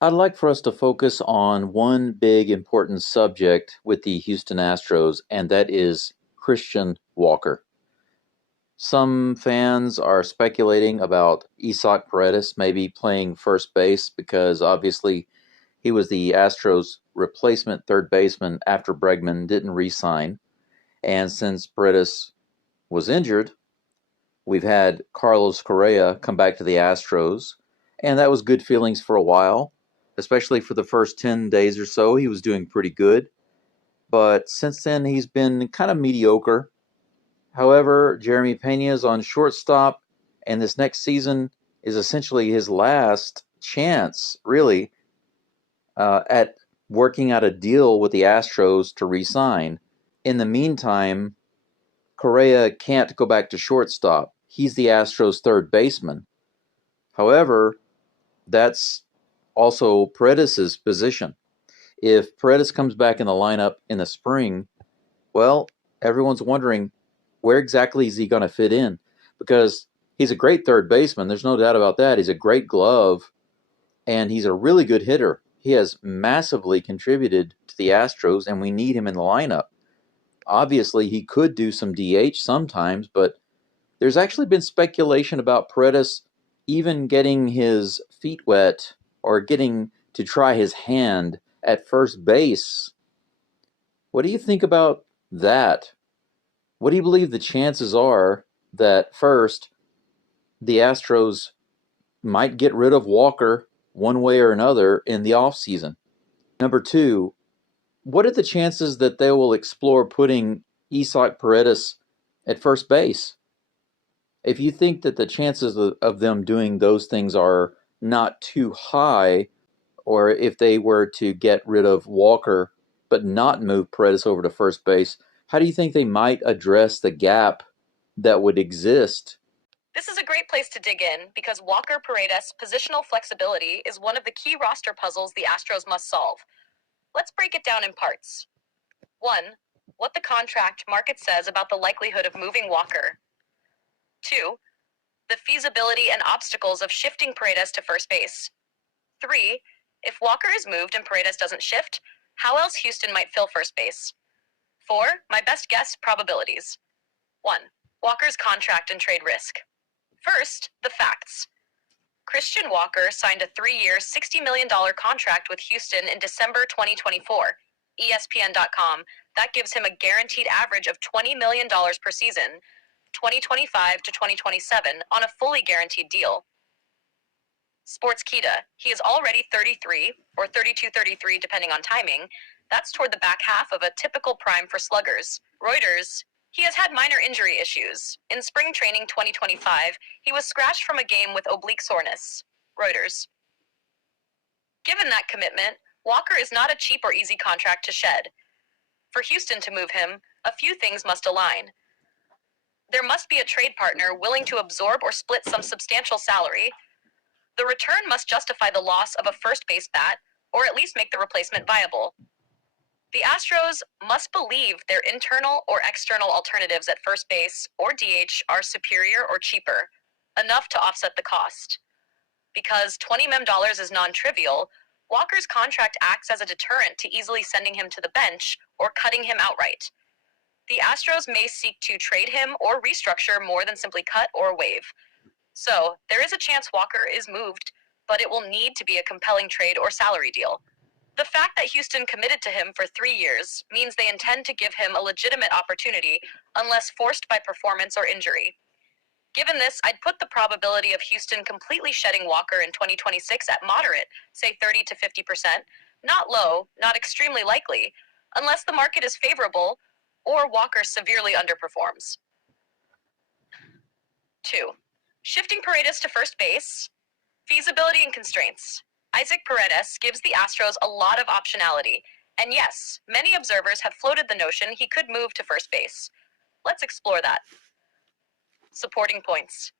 I'd like for us to focus on one big important subject with the Houston Astros, and that is Christian Walker. Some fans are speculating about Isaac Paredes maybe playing first base because obviously he was the Astros' replacement third baseman after Bregman didn't re-sign. And since Paredes was injured, we've had Carlos Correa come back to the Astros, and that was good feelings for a while, especially for the first 10 days or so. He was doing pretty good, but since then he's been kind of mediocre. However, Jeremy Pena is on shortstop, and this next season is essentially his last chance, really, at working out a deal with the Astros to re-sign. In the meantime, Correa can't go back to shortstop. He's the Astros' third baseman. However, that's also Paredes' position. If Paredes comes back in the lineup in the spring, well, everyone's wondering where exactly is he going to fit in? Because he's a great third baseman. There's no doubt about that. He's a great glove, and he's a really good hitter. He has massively contributed to the Astros, and we need him in the lineup. Obviously, he could do some DH sometimes, but there's actually been speculation about Paredes even getting his feet wet or getting to try his hand at first base. What do you think about that? What do you believe the chances are that first, the Astros might get rid of Walker one way or another in the offseason? Number two, what are the chances that they will explore putting Isaac Paredes at first base? If you think that the chances of them doing those things are not too high, or if they were to get rid of Walker but not move Paredes over to first base, how do you think they might address the gap that would exist? This is a great place to dig in because Walker Paredes' positional flexibility is one of the key roster puzzles the Astros must solve. Let's break it down in parts. 1. What the contract market says about the likelihood of moving Walker. 2. The feasibility and obstacles of shifting Paredes to first base. 3. If Walker is moved and Paredes doesn't shift, how else Houston might fill first base. 4. My best guess probabilities. 1. Walker's contract and trade risk. First, the facts. Christian Walker signed a 3-year, $60 million contract with Houston in December 2024. ESPN.com. That gives him a guaranteed average of $20 million per season, 2025 to 2027, on a fully guaranteed deal. Sportskeeda. He is already 33, or 32-33 depending on timing. That's toward the back half of a typical prime for sluggers. Reuters. He has had minor injury issues. In spring training 2025, he was scratched from a game with oblique soreness. Reuters. Given that commitment, Walker is not a cheap or easy contract to shed. For Houston to move him, a few things must align. There must be a trade partner willing to absorb or split some substantial salary. The return must justify the loss of a first base bat, or at least make the replacement viable. The Astros must believe their internal or external alternatives at first base or DH are superior or cheaper, enough to offset the cost. Because $20 million is non-trivial, Walker's contract acts as a deterrent to easily sending him to the bench or cutting him outright. The Astros may seek to trade him or restructure more than simply cut or waive. So, there is a chance Walker is moved, but it will need to be a compelling trade or salary deal. The fact that Houston committed to him for 3 years means they intend to give him a legitimate opportunity unless forced by performance or injury. Given this, I'd put the probability of Houston completely shedding Walker in 2026 at moderate, say 30 to 50%, not low, not extremely likely, unless the market is favorable or Walker severely underperforms. 2. Shifting Paredes to first base. Feasibility and constraints. Isaac Paredes gives the Astros a lot of optionality, and yes, many observers have floated the notion he could move to first base. Let's explore that. Supporting points.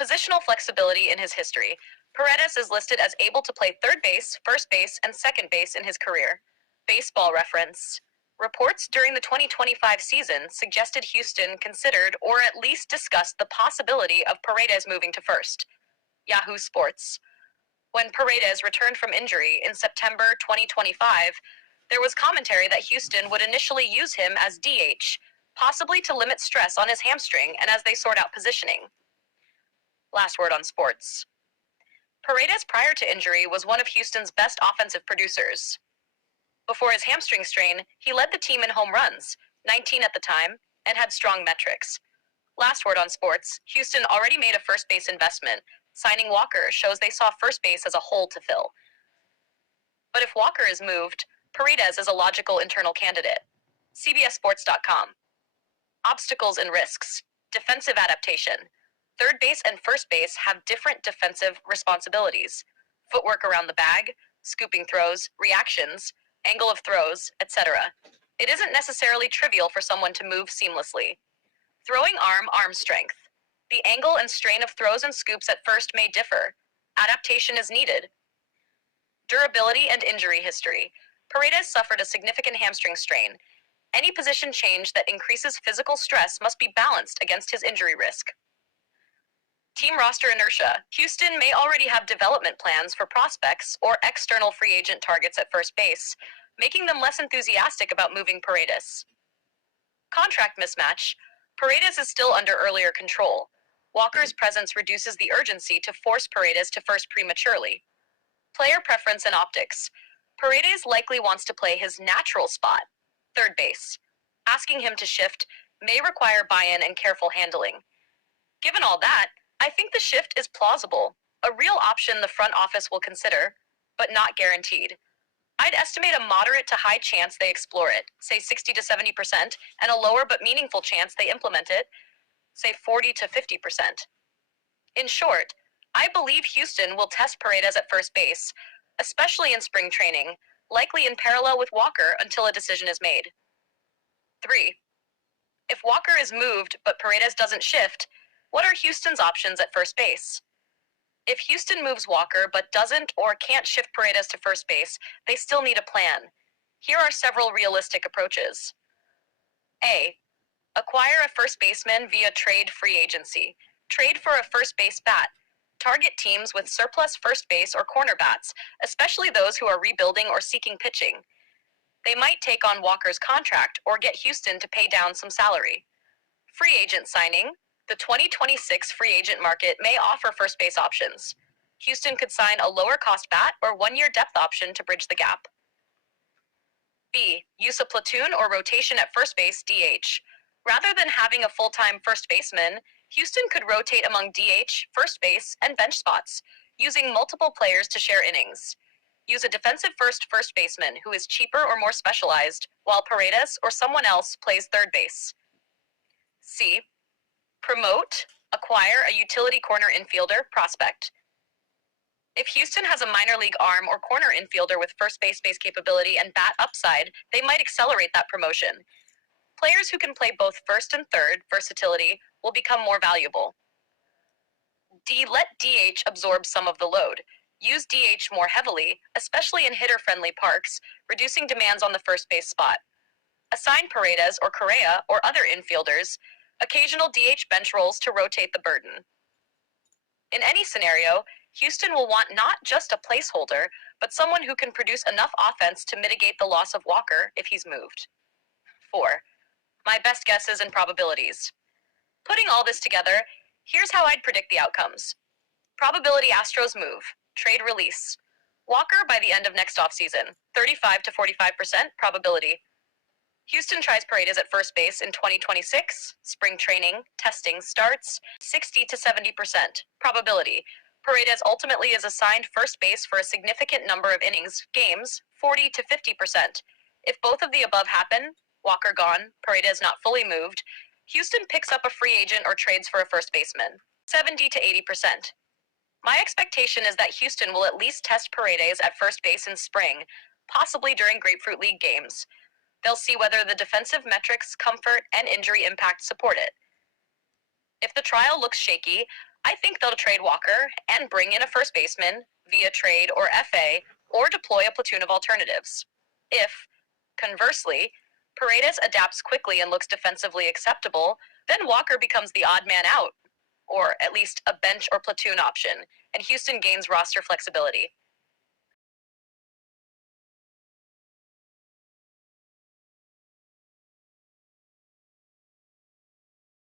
Positional flexibility in his history. Paredes is listed as able to play third base, first base, and second base in his career. Baseball reference. Reports during the 2025 season suggested Houston considered or at least discussed the possibility of Paredes moving to first. Yahoo Sports. When Paredes returned from injury in September 2025, there was commentary that Houston would initially use him as DH, possibly to limit stress on his hamstring and as they sort out positioning. Last word on sports. Paredes, prior to injury, was one of Houston's best offensive producers. Before his hamstring strain, he led the team in home runs, 19 at the time, and had strong metrics. Last word on sports. Houston already made a first base investment. Signing Walker shows they saw first base as a hole to fill. But if Walker is moved, Paredes is a logical internal candidate. CBSSports.com. Obstacles and risks. Defensive adaptation. Third base and first base have different defensive responsibilities. Footwork around the bag, scooping throws, reactions, angle of throws, etc. It isn't necessarily trivial for someone to move seamlessly. Throwing arm strength. The angle and strain of throws and scoops at first may differ. Adaptation is needed. Durability and injury history. Paredes suffered a significant hamstring strain. Any position change that increases physical stress must be balanced against his injury risk. Team roster inertia. Houston may already have development plans for prospects or external free agent targets at first base, making them less enthusiastic about moving Paredes. Contract mismatch. Paredes is still under earlier control. Walker's presence reduces the urgency to force Paredes to first prematurely. Player preference and optics. Paredes likely wants to play his natural spot, third base. Asking him to shift may require buy-in and careful handling. Given all that, I think the shift is plausible, a real option the front office will consider, but not guaranteed. I'd estimate a moderate to high chance they explore it, say 60 to 70%, and a lower but meaningful chance they implement it, say 40 to 50%. In short, I believe Houston will test Paredes at first base, especially in spring training, likely in parallel with Walker until a decision is made. 3. If Walker is moved but Paredes doesn't shift, what are Houston's options at first base? If Houston moves Walker but doesn't or can't shift Paredes to first base, they still need a plan. Here are several realistic approaches. A. Acquire a first baseman via trade free agency. Trade for a first base bat. Target teams with surplus first base or corner bats, especially those who are rebuilding or seeking pitching. They might take on Walker's contract or get Houston to pay down some salary. Free agent signing. The 2026 free agent market may offer first base options. Houston could sign a lower cost bat or one-year depth option to bridge the gap. B. Use a platoon or rotation at first base DH. Rather than having a full-time first baseman, Houston could rotate among DH, first base, and bench spots, using multiple players to share innings. Use a defensive first baseman who is cheaper or more specialized, while Paredes or someone else plays third base. C. Promote, acquire a utility corner infielder prospect. If Houston has a minor league arm or corner infielder with first base capability and bat upside, they might accelerate that promotion. Players who can play both first and third, versatility, will become more valuable. D. Let DH absorb some of the load. Use DH more heavily, especially in hitter-friendly parks, reducing demands on the first base spot. Assign Paredes or Correa or other infielders occasional DH bench roles to rotate the burden. In any scenario, Houston will want not just a placeholder, but someone who can produce enough offense to mitigate the loss of Walker if he's moved. 4. My best guesses and probabilities. Putting all this together, here's how I'd predict the outcomes. Probability Astros move. Trade release. Walker by the end of next offseason. 35 to 45% probability. Houston tries Paredes at first base in 2026. Spring training, testing starts. 60 to 70% probability. Paredes ultimately is assigned first base for a significant number of innings, games. 40 to 50%. If both of the above happen, Walker gone, Paredes not fully moved, Houston picks up a free agent or trades for a first baseman. 70 to 80%. My expectation is that Houston will at least test Paredes at first base in spring, possibly during Grapefruit League games. They'll see whether the defensive metrics, comfort, and injury impact support it. If the trial looks shaky, I think they'll trade Walker and bring in a first baseman via trade or FA, or deploy a platoon of alternatives. If, conversely, Paredes adapts quickly and looks defensively acceptable, then Walker becomes the odd man out, or at least a bench or platoon option, and Houston gains roster flexibility.